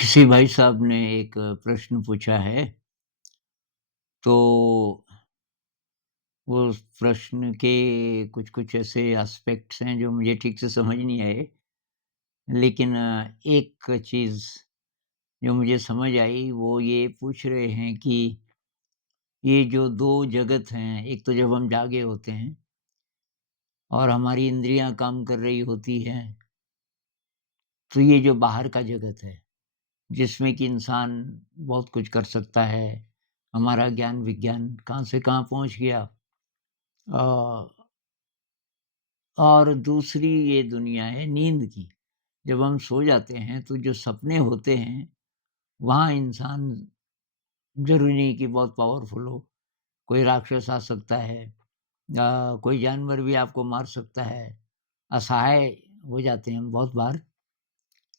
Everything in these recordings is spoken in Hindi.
किसी भाई साहब ने एक प्रश्न पूछा है, तो वो उस प्रश्न के कुछ-कुछ ऐसे एस्पेक्ट्स हैं जो मुझे ठीक से समझ नहीं आए। लेकिन एक चीज़ जो मुझे समझ आई वो ये पूछ रहे हैं कि ये जो 2 जगत हैं, एक तो जब हम जागे होते हैं और हमारी इंद्रियाँ काम कर रही होती हैं, तो ये जो बाहर का जगत है, जिसमें कि इंसान बहुत कुछ कर सकता है, हमारा ज्ञान-विज्ञान कहाँ से कहाँ पहुँच गया। अ, और दूसरी ये दुनिया है नींद की। जब हम सो जाते हैं तो जो सपने होते हैं, वहाँ इंसान ज़रूरी नहीं कि बहुत पावरफुल हो, कोई राक्षस आ सकता है, कोई जानवर भी आपको मार सकता है, असहाय हो जाते हैं हम बहुत बार।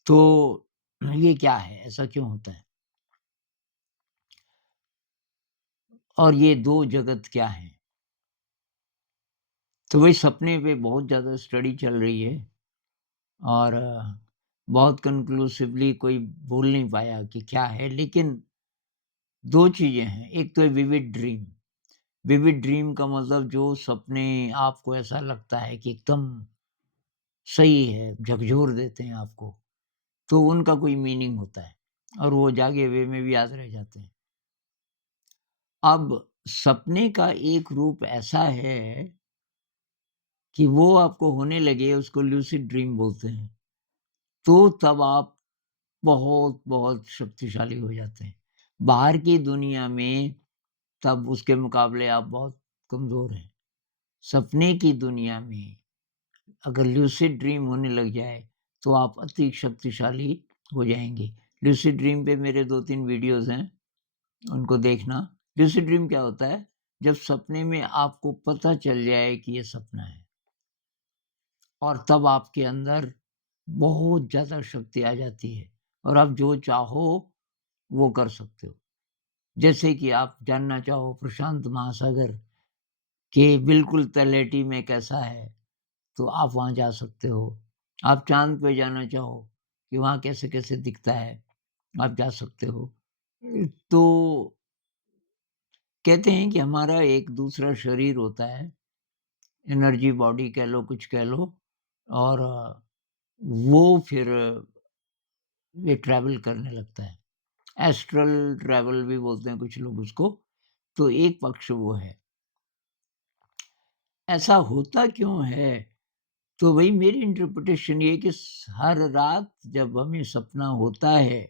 तो ये क्या है? ऐसा क्यों होता है? और ये 2 जगत क्या हैं? तो वही सपने पे बहुत ज़्यादा स्टडी चल रही है और बहुत कन्क्लूसिवली कोई बोल नहीं पाया कि क्या है, लेकिन 2 चीज़ें हैं। एक तो है विविड ड्रीम। विविड ड्रीम का मतलब जो सपने आपको ऐसा लगता है कि एकदम सही है, झकझोर देते हैं आपको, तो उनका कोई मीनिंग होता है और वो जागे हुए में भी याद रह जाते हैं। अब सपने का एक रूप ऐसा है कि वो आपको होने लगे, उसको लूसिड ड्रीम बोलते हैं। तो तब आप बहुत शक्तिशाली हो जाते हैं। बाहर की दुनिया में तब उसके मुकाबले आप बहुत कमज़ोर हैं। सपने की दुनिया में अगर लूसिड ड्रीम होने लग जाए, तो आप अति शक्तिशाली हो जाएँगे। लूसिड ड्रीम पे मेरे 2-3 वीडियोज़ हैं, उनको देखना। लूसिड ड्रीम क्या होता है? जब सपने में आपको पता चल जाए कि ये सपना है और तब आपके अंदर बहुत ज़्यादा शक्ति आ जाती है और आप जो चाहो, वो कर सकते हो। जैसे कि आप जानना चाहो प्रशांत महासागर के बिल्कुल तलहटी में कैसा है, तो आप वहाँ जा सकते हो। आप चाँद पे जाना चाहो कि वहाँ कैसे-कैसे दिखता है, आप जा सकते हो। तो कहते हैं कि हमारा एक दूसरा शरीर होता है, एनर्जी बॉडी कह लो, कुछ कह लो और वो फिर ये ट्रैवल करने लगता है। एस्ट्रल ट्रैवल भी बोलते हैं कुछ लोग उसको, तो एक पक्ष वो है। ऐसा होता क्यों है? तो वही मेरी इंटरप्रिटेशन ये है कि हर रात जब हमें सपना होता है,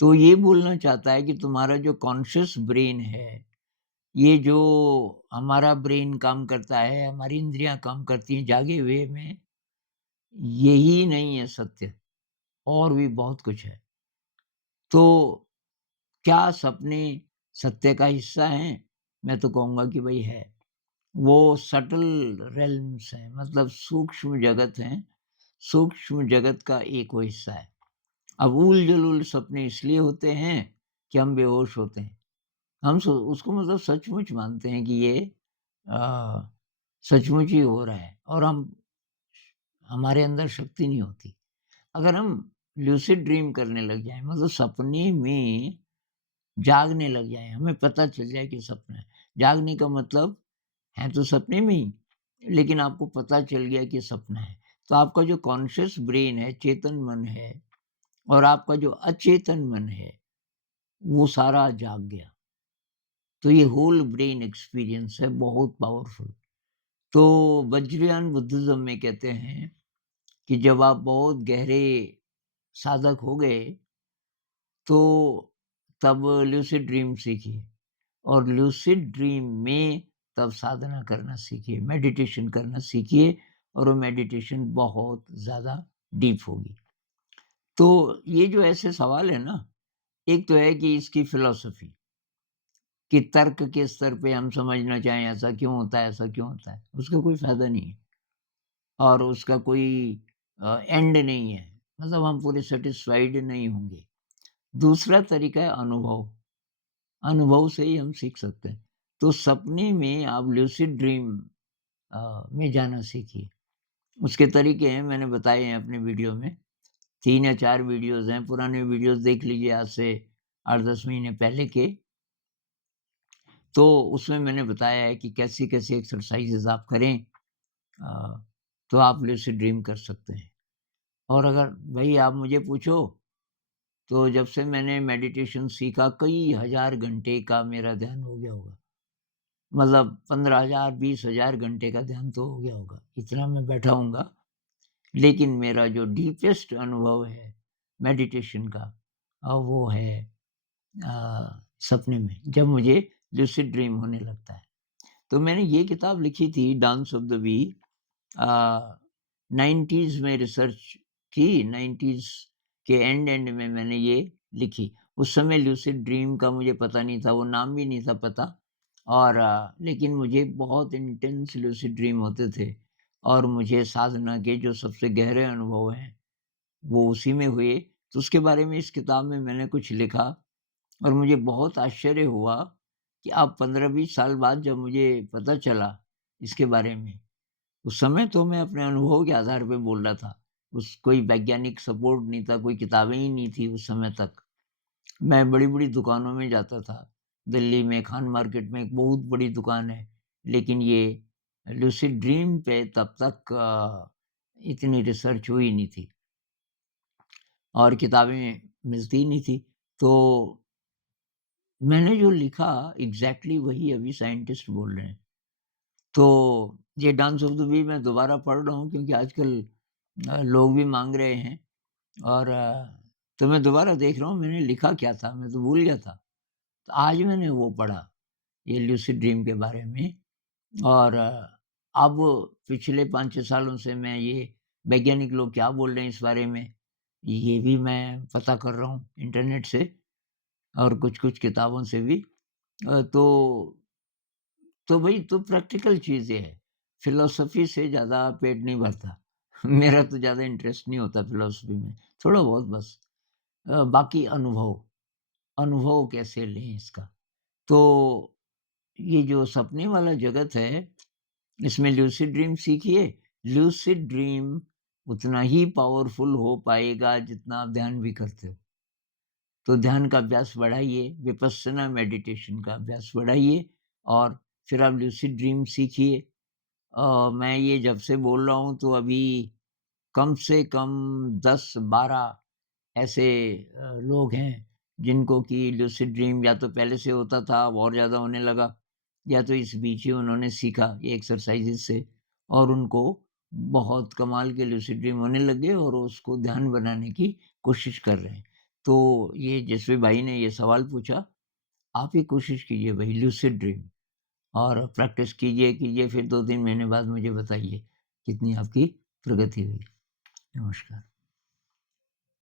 तो ये बोलना चाहता है कि तुम्हारा जो कॉन्शियस ब्रेन है, ये जो हमारा ब्रेन काम करता है, हमारी इंद्रियाँ काम करती हैं जागे हुए में, यही नहीं है सत्य, और भी बहुत कुछ है। तो क्या सपने सत्य का हिस्सा हैं? मैं तो कहूँगा कि भई है। वो सटल रेल्म्स हैं, मतलब सूक्ष्म जगत हैं, सूक्ष्म जगत का एक वो हिस्सा है। अब ऊल-जलूल सपने इसलिए होते हैं कि हम बेहोश होते हैं। हम उसको मतलब सचमुच मानते हैं कि ये अ, सचमुच ही हो रहा है और हमारे अंदर शक्ति नहीं होती। अगर हम लूसिड ड्रीम करने लग जाएँ, मतलब सपने में जागने लग जाएँ, हमें पता चल जाए कि सपना है। जागने का मतलब है तो सपने में ही, लेकिन आपको पता चल गया कि सपना है। तो आपका जो कॉन्शियस ब्रेन है, चेतन मन है और आपका जो अचेतन मन है, वो सारा जाग गया। तो ये होल ब्रेन एक्सपीरियंस है, बहुत पावरफुल। तो वज्रयान बुद्धिज़्म में कहते हैं कि जब आप बहुत गहरे साधक हो गए, तो तब लूसिड ड्रीम सीखिए और लूसिड ड्रीम में तब साधना करना सीखिए, मेडिटेशन करना सीखिए और वो मेडिटेशन बहुत ज़्यादा डीप होगी। तो ये जो ऐसे सवाल है ना, एक तो है कि इसकी फिलॉसफी कि तर्क के स्तर पे हम समझना चाहें ऐसा क्यों होता है, ऐसा क्यों होता है, उसका कोई फ़ायदा नहीं है और उसका कोई एंड नहीं है। मतलब हम पूरे सैटिस्फाइड नहीं होंगे। दूसरा तरीका है अनुभव, अनुभव से ही हम सीख सकते हैं। तो सपने में आप लूसिड ड्रीम में जाना सीखिए। उसके तरीके हैं, मैंने बताए हैं अपने वीडियो में। 3 या 4 वीडियोज़ हैं, पुराने वीडियोज़ देख लीजिए आज से 8-10 महीने पहले के। तो उसमें मैंने बताया है कि कैसी-कैसी एक्सरसाइज़ेज़ आप करें तो आप लूसिड ड्रीम कर सकते हैं। और अगर भई आप मुझे पूछो, तो जब से मैंने मेडिटेशन सीखा कई हज़ार घंटे का मेरा ध्यान हो गया होगा। मतलब 15,000 20,000 घंटे का ध्यान तो हो गया होगा, इतना मैं बैठा हूँगा। लेकिन मेरा जो डीपेस्ट अनुभव है मेडिटेशन का वो है सपने में, जब मुझे लूसिड ड्रीम होने लगता है। तो मैंने ये किताब लिखी थी dance of the we 90s में रिसर्च की, 90s के एंड में मैंने ये लिखी। उस समय लूसिड ड्रीम का मुझे पता नहीं था, वो नाम भी नहीं था पता। और लेकिन मुझे बहुत इंटेंस लूसिड ड्रीम होते थे और मुझे साधना के जो सबसे गहरे अनुभव हैं, वो उसी में हुए। तो उसके बारे में इस किताब में मैंने कुछ लिखा और मुझे बहुत आश्चर्य हुआ कि अब 15-20 साल बाद जब मुझे पता चला इसके बारे में, उस समय तो मैं अपने अनुभव के आधार पे बोल रहा था। उस कोई वैज्ञानिक सपोर्ट नहीं था, कोई किताबें ही नहीं थी उस समय तक। मैं बड़ी-बड़ी दुकानों में जाता था। दिल्ली में खान मार्केट में एक बहुत बड़ी दुकान है, लेकिन ये लूसिड ड्रीम पे तब तक इतनी रिसर्च हुई नहीं थी और किताबें मिलती ही नहीं थी। तो मैंने जो लिखा एग्ज़ैक्टली वही अभी साइंटिस्ट बोल रहे हैं। तो ये डांस ऑफ द वी मैं दोबारा पढ़ रहा हूँ क्योंकि आजकल लोग भी माँग रहे हैं और तो मैं दोबारा देख रहा हूँ मैंने लिखा क्या था, मैं तो भूल गया था। तो आज मैंने वो पढ़ा, ये लूसिड ड्रीम के बारे में और अब पिछले 5-6 सालों से मैं ये वैज्ञानिक लोग क्या बोल रहे हैं इस बारे में, ये भी मैं पता कर रहा हूँ इंटरनेट से और कुछ-कुछ किताबों से भी। तो भई तो प्रैक्टिकल चीज़ें हैं। फ़िलॉसफ़ी से ज़्यादा पेट नहीं भरता। मेरा तो ज़्यादा इंटरेस्ट नहीं होता फ़िलॉसफ़ी में, थोड़ा बहुत बस। बाकी अनुभव, अनुभव कैसे लें इसका। तो ये जो सपने वाला जगत है, इसमें लूसिड ड्रीम सीखिए, लूसिड ड्रीम उतना ही पावरफुल हो पाएगा जितना आप ध्यान भी करते हो। तो ध्यान का अभ्यास बढ़ाइए, विपस्सना मेडिटेशन का अभ्यास बढ़ाइए और फिर आप लूसिड ड्रीम सीखिए। मैं ये जब से बोल रहा हूँ तो अभी कम से कम 10-12 ऐसे लोग हैं जिनको कि लूसिड ड्रीम या तो पहले से होता था अब और ज़्यादा होने लगा या तो इस बीच ही उन्होंने सीखा ये एक्सरसाइज़ेज़ से और उनको बहुत कमाल के लूसिड ड्रीम होने लगे और वो उसको ध्यान बनाने की कोशिश कर रहे हैं। तो ये जिस भाई ने ये सवाल पूछा, आप ही कोशिश कीजिए भई लूसिड ड्रीम और प्रैक्टिस कीजिए, फिर 2-3 महीने बाद मुझे बताइए कितनी आपकी प्रगति हुई। नमस्कार।